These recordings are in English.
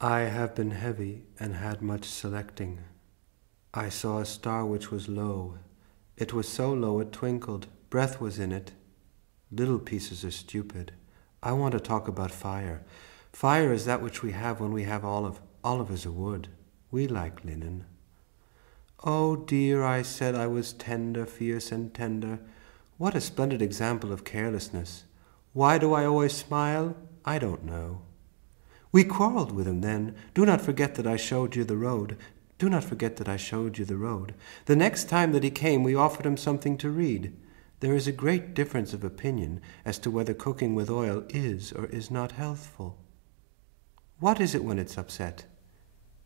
I have been heavy and had much selecting. I saw a star which was low. It was so low it twinkled. Breath was in it. Little pieces are stupid. I want to talk about fire. Fire is that which we have when we have olive. Olive is a wood. We like linen. Oh dear, I said I was tender, fierce and tender. What a splendid example of carelessness. Why do I always smile? I don't know. We quarreled with him then. Do not forget that I showed you the road. Do not forget that I showed you the road. The next time that he came, we offered him something to read. There is a great difference of opinion as to whether cooking with oil is or is not healthful. What is it when it's upset?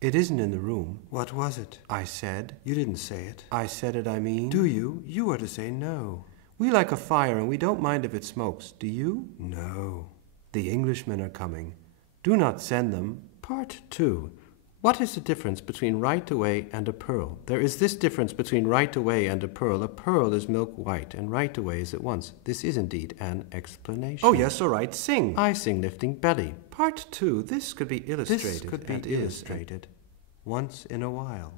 It isn't in the room. What was it? I said. You didn't say it. I said it, I mean. Do you? You are to say no. We like a fire and we don't mind if it smokes. Do you? No. The Englishmen are coming. Do not send them. Part 2. What is the difference between right away and a pearl? There is this difference between right away and a pearl. A pearl is milk white, and right away is at once. This is indeed an explanation. Oh, yes, all right, sing. I sing lifting belly. Part 2. This could be illustrated. This could be illustrated. Once in a while.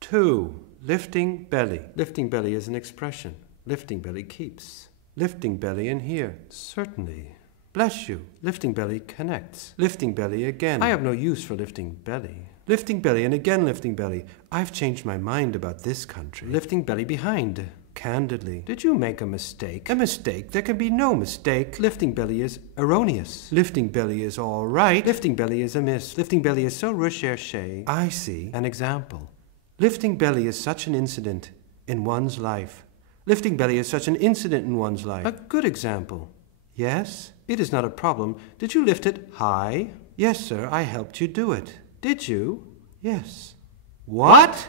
2. Lifting belly. Lifting belly is an expression. Lifting belly keeps. Lifting belly in here. Certainly. Bless you. Lifting belly connects. Lifting belly again. I have no use for lifting belly. Lifting belly and again lifting belly. I've changed my mind about this country. Lifting belly behind. Candidly. Did you make a mistake? A mistake? There can be no mistake. Lifting belly is erroneous. Lifting belly is all right. Lifting belly is amiss. Lifting belly is so recherché. I see. An example. Lifting belly is such an incident in one's life. Lifting belly is such an incident in one's life. A good example. Yes? It is not a problem. Did you lift it high? Yes, sir. I helped you do it. Did you? Yes. What?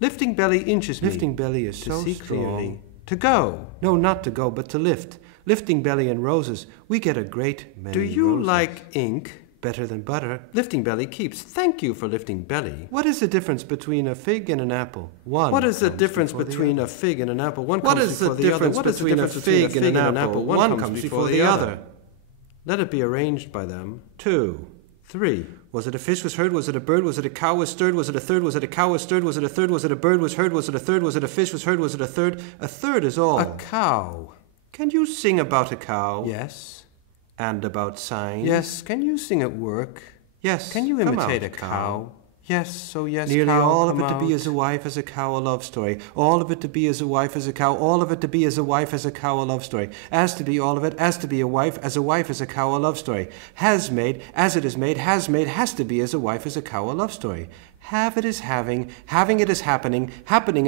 Lifting belly inches me. Lifting belly is so strong. To go. No, not to go, but to lift. Lifting belly and roses. We get a great many Do you roses. Like ink better than butter? Lifting belly keeps. Thank you for lifting belly. What is the difference between a fig and an apple? One. What is the difference between a fig and an apple? One comes before the other. What is the difference between a fig and an apple? One comes before the other. Let it be arranged by them. 2, 3. Was it a fish was heard? Was it a bird? Was it a cow was stirred? Was it a third? Was it a cow was stirred? Was it a third? Was it a bird was heard? Was it a third? Was it a fish was heard? Was it a third? A third is all. A cow. Can you sing about a cow? Yes. And about signs? Yes. Can you sing at work? Yes. Can you imitate a cow? Yes, so yes, nearly cow, all of it to be as a wife as a cow, a love story. All of it to be as a wife as a cow, all of it to be as a wife as a cow, a love story. As to be all of it, as to be a wife as a cow, a love story. Has made, as it is made, has to be as a wife as a cow, a love story. Have it is having it is happening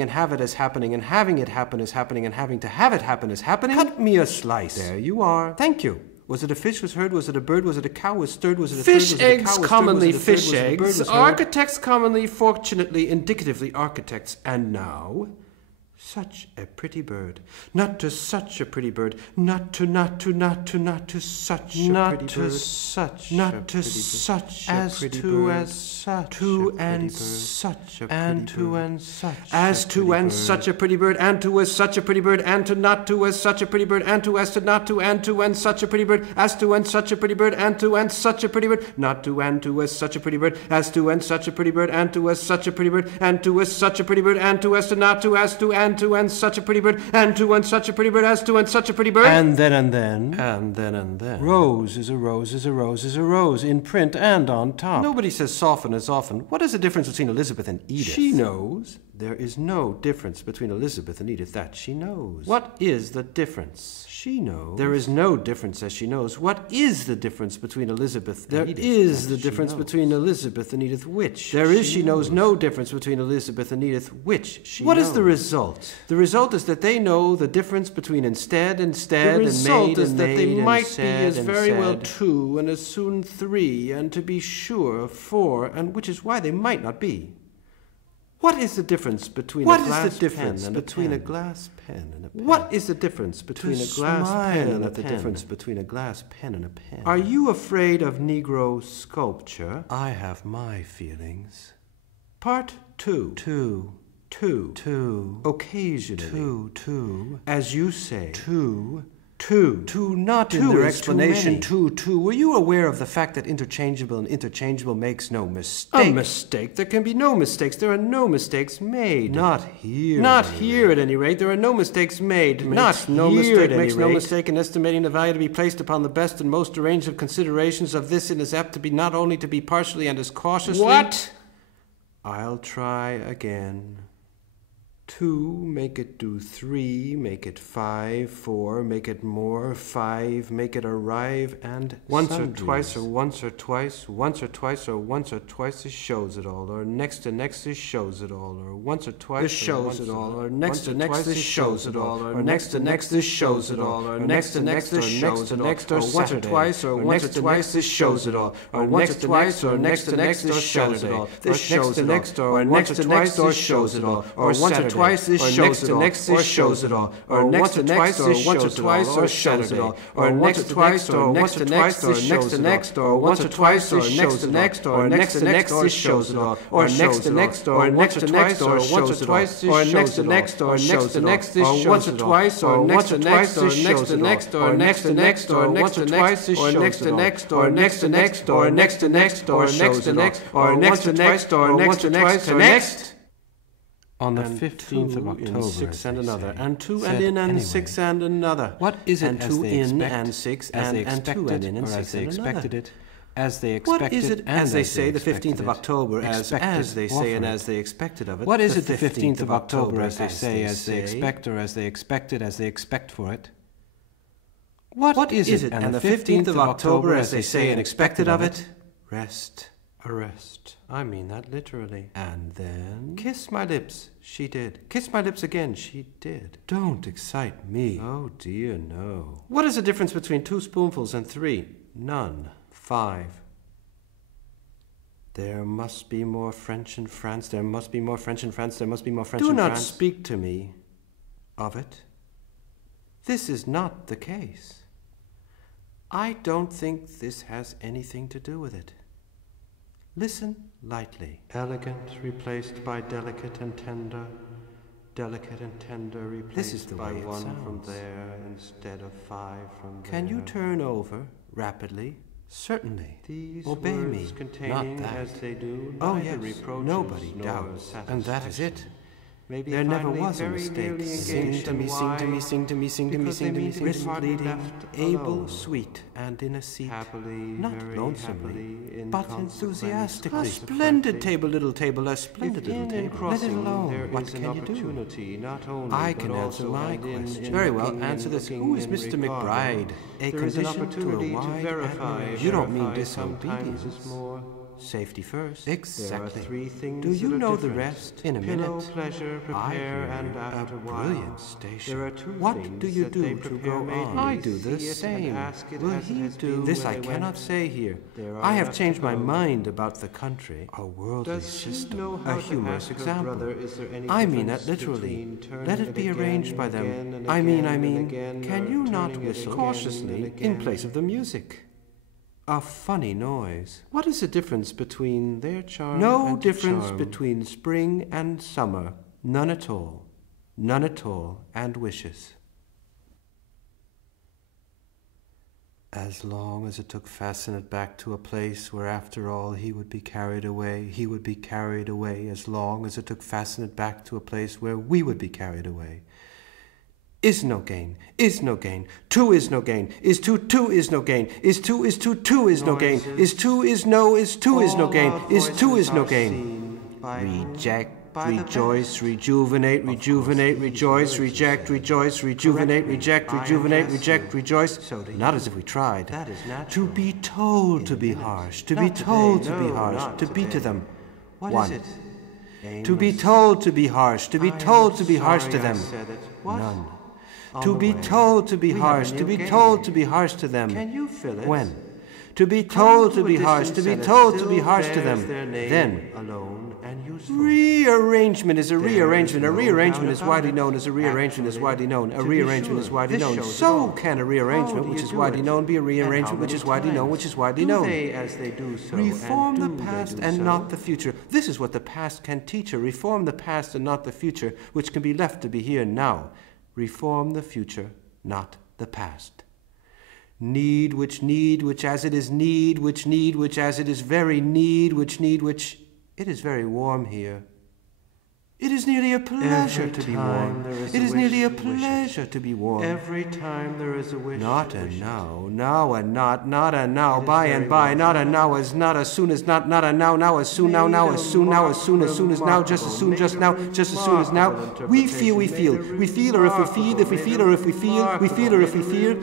and have it as happening, and having it happen is happening, and having to have it happen is happening. Cut me a slice. There you are. Thank you. Was it a fish was heard? Was it a bird? Was it a cow was stirred? Was it a fish eggs? Commonly fish eggs. Architects commonly, fortunately, indicatively architects. And now, such a pretty bird. Not to such a pretty bird. Not to such a pretty bird. Not to such as to as such to and such and to and such as to and such a pretty bird and to as such a pretty bird and to not to as such a pretty bird and to as to not to and to and such a pretty bird as to and such a pretty bird and to and such a pretty bird not to and to as such a pretty bird as to and such a pretty bird and to as such a pretty bird and to as such a pretty bird and to as to not to as to and to and such a pretty bird and to and such a pretty bird as to and such a pretty bird and then rose is a rose is a rose is a rose in print and on top. Nobody says soften as often. What is the difference between Elizabeth and Edith? She knows. There is no difference between Elizabeth and Edith. That she knows. What is the difference? She knows. There is no difference as she knows. What is the difference between Elizabeth and Edith? There is the difference between Elizabeth and Edith which there is she knows no difference between Elizabeth and Edith which she knows. What is the result? The result is that they know the difference between instead and made. The result is that they might be as very well 2 and as soon 3 and to be sure 4 and which is why they might not be. What is the difference between a glass pen and a pen? What is the difference between a glass pen and a pen? The difference between a glass pen and a pen. Are you afraid of Negro sculpture? I have my feelings. Part 2. 2. Occasionally. 2. As you say. 2. Two. Two, not Two in their is explanation. too many. Two. Were you aware of the fact that interchangeable and interchangeable makes no A mistake? mistake? There can be no mistakes. There are no mistakes made. Not here. Not here, at any rate. There are no mistakes made. Makes no here, mistake. at any Makes no rate. mistake in estimating the value to be placed upon the best and most arranged of considerations of this, and is apt to be not only to be partially and as cautiously. What? I'll try again. 2, make it do 3, make it 5, 4, make it more, 5, make it arrive, and once or twice, or once or twice, once or twice, or once or twice, this shows it all, or next to next, this shows it all, or once or twice, This shows it all, or next to next, this shows it all, or next to next, this shows it all, or next to next, this shows it all, or once or twice, or once or twice, this shows it all, or once or twice, or next to next, this shows it all, this shows it all, or next to next, this shows it all, or once or twice, this shows it all, or shows it all, or next to twice, or once or twice, or shows it all, or next to twice, or next to next, or next to next, or once or twice, or next to next, or next to next, or shows it all, or next to next, or once or twice, or once or twice, or next to next, or next to next, or once or twice, or next to next, or next to next, or next to next, or once or twice, or next to next, or next to next, or next to next, or next to next, or next to next, or next to next, or next. On the 15th of October, and 6 and another, and 2 Said and in and anyway. 6 and another. What is it and as 2 they in expect, and 6 as they and 2 and expected, in and or 6 as they and another? expected it, as they expected, What is it, and as they say, the 15th of expected October, it, as expected, they or say, and for as it? they expected of it? What is it, the 15th of October, as they as say, as they expect, or as they expected, as they expect for it? What is it, and the 15th of October, as they say and expected of it? Rest. Arrest. I mean that literally. And then? Kiss my lips. She did. Kiss my lips again. She did. Don't excite me. Oh dear, no. What is the difference between 2 spoonfuls and 3? None. 5. There must be more French in France. There must be more French in France. There must be more French in France. Do not speak to me of it. This is not the case. I don't think this has anything to do with it. Listen lightly. Elegant replaced by delicate and tender. Delicate and tender replaced by 1 from there instead of 5 from there. Can you turn over rapidly? Certainly. These obey me. Not that. As they do, oh yes, nobody doubts. And that is it. Maybe there never was a mistake. Sing to me, sing to me, sing to me, sing to me, sing to me. Wrist bleeding, able, sweet, and in a seat. Happily, not lonesomely, but enthusiastically. A splendid table, little table, a splendid little table. Let it alone. What can you do? I can answer my question. Very well, answer this. Who is Mr. McBride? A condition to a wide admiration. You don't mean disobedience. Safety first. Exactly. Do you know the rest? In a minute. Pleasure, prepare, and after a brilliant station. There are 2 what do you do to go on? I do the same. Will he do? This I cannot say here. I have changed my mind about the country, a worldly system, a humorous example. I mean that literally. Let it be arranged by them. I mean, can you not whistle cautiously in place of the music? A funny noise. What is the difference between their charm and no difference charm? Between spring and summer. None at all. None at all. And wishes. As long as it took Fasten-It back to a place where after all he would be carried away, he would be carried away. As long as it took Fasten-It back to a place where we would be carried away. Is no gain, is no gain, 2 is no gain, is 2, 2 is no gain, is 2, 2 is no gain, is 2 is no, is 2 is no gain, is 2 is no gain. Reject, rejoice, rejuvenate, rejuvenate, rejoice, reject, rejoice, rejuvenate, reject, rejuvenate, reject, rejoice. Not as if we tried. To be told to be harsh, to be told to be harsh, to be to them. 1. To be told to be harsh, to be told to be harsh to them. None. To be told to be harsh, to be told to be harsh to them. Can you fill it? When? To be told to be harsh, to be told to be harsh to them. Then. Alone and useful. Rearrangement is a rearrangement. A rearrangement is widely known as a rearrangement is widely known. A rearrangement is widely known. So can a rearrangement which is widely known be a rearrangement which is widely known, which is widely known. Reform the past and not the future. This is what the past can teach her. Reform the past and not the future, which can be left to be here now. Reform the future, not the past. Need which as it is need which as it is very need which it is very warm here. It is nearly a pleasure to be warm. It is nearly a pleasure to be warm. Every time there is a wish. Not and now, now and not and now, by and by, not and now as not as soon as not and now as soon now as soon as soon as now, just as soon just now, just as soon as now. We feel or if we feel, or if we feel, we feel or if we feel,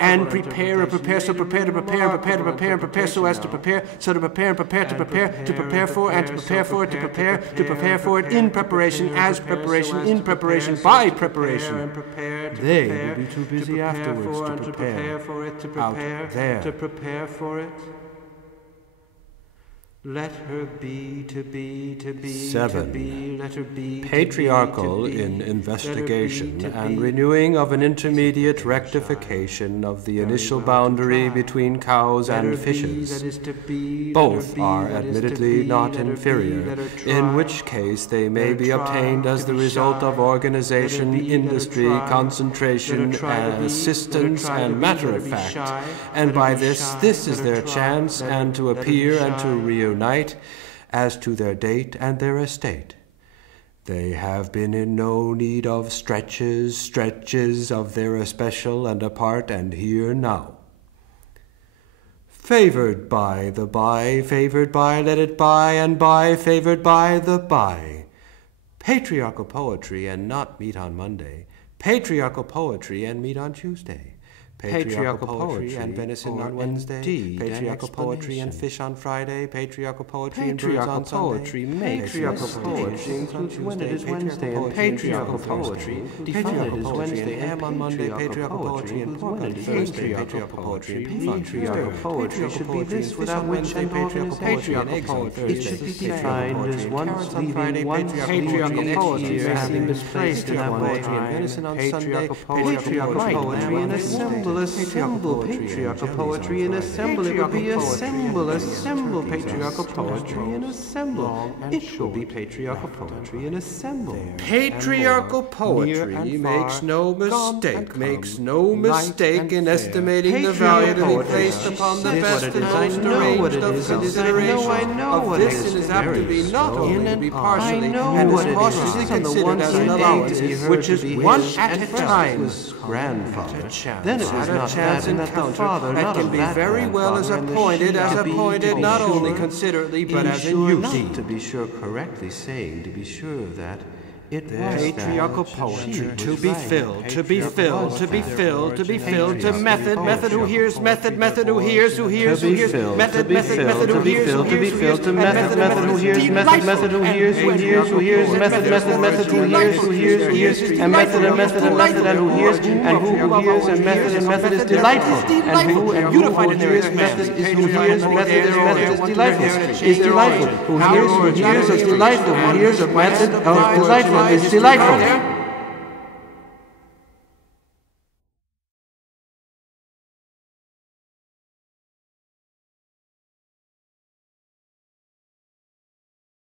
and prepare so prepare to prepare and prepare so as to prepare, so to prepare and prepare to prepare for and to prepare for it, to prepare for it in preparation. As preparation, in preparation, by preparation. They will be too busy afterwards to prepare for it, out there. To prepare for it. Let her be, to be, 7. to be, let her be. Patriarchal to be, in investigation and renewing of an intermediate rectification of the initial boundary between cows and fishes. Both are admittedly not inferior, in which case they may be obtained as the result of organization, industry, concentration, assistance, and matter of fact, and by this is their chance, and to appear and to reunite as to their date and their estate. They have been in no need of stretches of their especial and apart and here now. Favored by the by, let it by, and by, favored by the by. Patriarchal poetry and not meat on Monday. Patriarchal poetry and meat on Tuesday. Patriarchal poetry and venison on Wednesday. Patriarchal poetry and fish on Friday. Patriarchal poetry and birds on Sunday. Patriarchal poetry includes when it is Wednesday, and patriarchal poetry defined as Wednesday and ham on Monday. Patriarchal poetry and pork on Thursday. Patriarchal poetry and beef on Tuesday. Poetry should be this without which and patriarchal poetry. It should be defined as once leaving one patriarchal poetry having misplaced in that way. Patriarchal poetry and assemble. Assemble patriarchal poetry and assemble. It will be assemble patriarchal poetry and assemble. It will be patriarchal poetry and assemble. Patriarchal poetry makes no mistake in estimating the value to be placed upon the best and most arranged of consideration of this, and is apt to be not only to be partially and is cautiously considered as an allowance, which is one at a time. Grandfather. Then it was not that encounter that can be very well as appointed, not only considerately, but as in use. To be sure, correctly saying, to be sure of that, it was patriarchal poetry to be filled, to method who hears, method who hears, method who hears, method who hears, method who hears, method who hears, method who hears, and method and who hears, and who hears, and method is delightful, and who unified in their method is who hears, method is delightful, who hears of delightful, who hears of method of delightful. It's delightful.